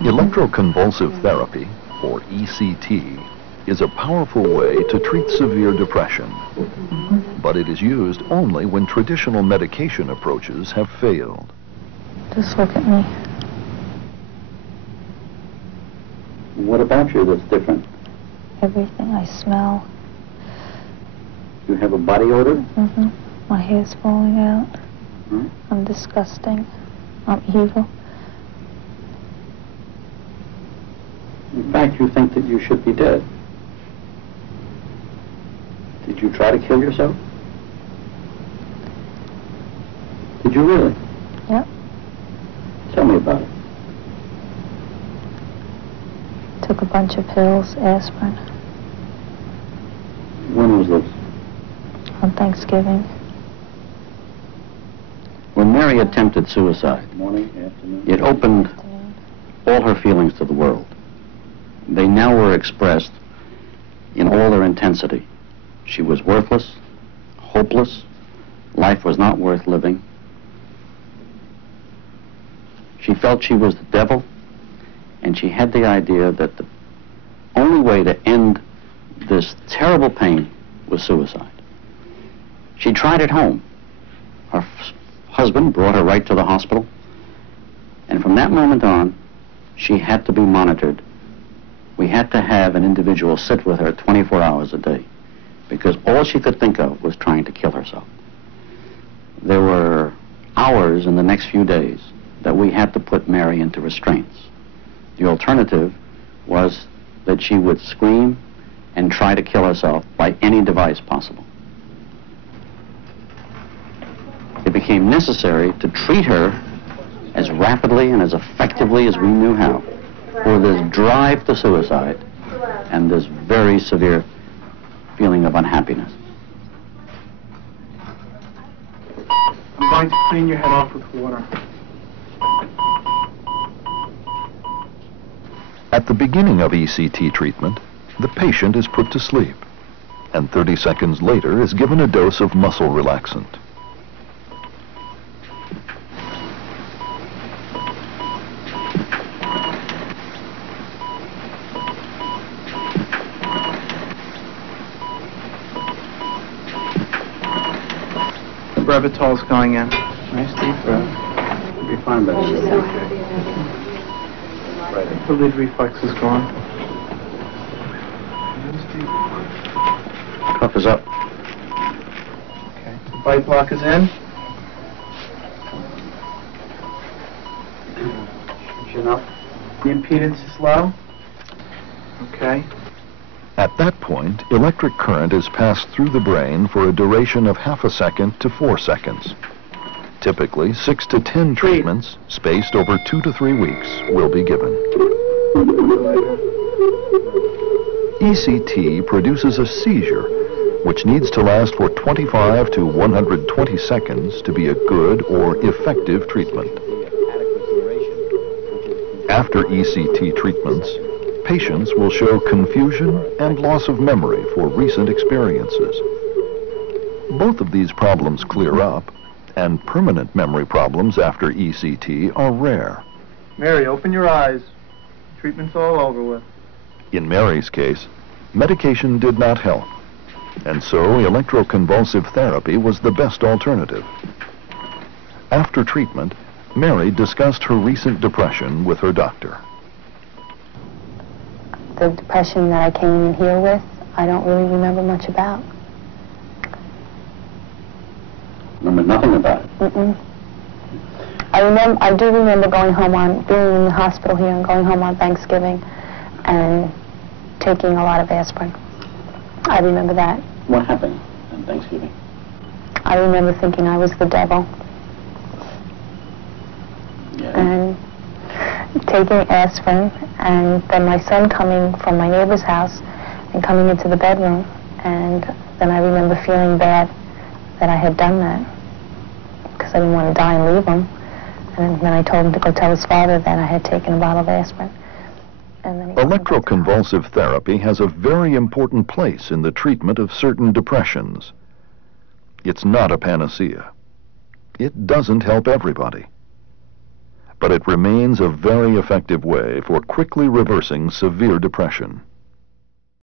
Electroconvulsive therapy, or ECT, is a powerful way to treat severe depression. But it is used only when traditional medication approaches have failed. Just look at me. What about you that's different? Everything. I smell. You have a body odor? Mm-hmm. My hair's falling out. Hmm? I'm disgusting. I'm evil. In fact, you think that you should be dead. Did you try to kill yourself? Did you really? Yep. Tell me about it. Took a bunch of pills, aspirin, When was this? on Thanksgiving. When Mary attempted suicide, morning, afternoon, it opened all her feelings to the world. They now were expressed in all their intensity. She was worthless, hopeless, life was not worth living. She felt she was the devil, and she had the idea that the only way to end this terrible pain was suicide. She tried at home. Her husband brought her right to the hospital, and from that moment on, she had to be monitored. We had to have an individual sit with her 24 hours a day, because all she could think of was trying to kill herself. There were hours in the next few days that we had to put Mary into restraints. The alternative was that she would scream and try to kill herself by any device possible. It became necessary to treat her as rapidly and as effectively as we knew how, for this drive to suicide and this very severe feeling of unhappiness. I'm going to clean your head off with water. At the beginning of ECT treatment, the patient is put to sleep, and 30 seconds later is given a dose of muscle relaxant. Brevitol's going in. Nice deep breath. You'll be fine, Betty. The lid reflex is gone. Cuff is up. Okay. The bite block is in. Chin up. The impedance is low. Okay. At that point, electric current is passed through the brain for a duration of half a second to 4 seconds. Typically, 6 to 10 treatments, spaced over 2 to 3 weeks, will be given. ECT produces a seizure, which needs to last for 25 to 120 seconds to be a good or effective treatment. After ECT treatments, patients will show confusion and loss of memory for recent experiences. Both of these problems clear up, and permanent memory problems after ECT are rare. Mary, open your eyes. Treatment's all over with. In Mary's case, medication did not help, and so electroconvulsive therapy was the best alternative. After treatment, Mary discussed her recent depression with her doctor. The depression that I came in here with, I don't really remember much about. Remember nothing about it? Mm-mm. I do remember going home being in the hospital here and going home on Thanksgiving and taking a lot of aspirin. I remember that. What happened on Thanksgiving? I remember thinking I was the devil. Yeah. And taking aspirin, and then my son coming from my neighbor's house and coming into the bedroom, and then I remember feeling bad that I had done that because I didn't want to die and leave him. And then I told him to go tell his father that I had taken a bottle of aspirin. And then Electroconvulsive therapy has a very important place in the treatment of certain depressions. It's not a panacea. It doesn't help everybody. but it remains a very effective way for quickly reversing severe depression.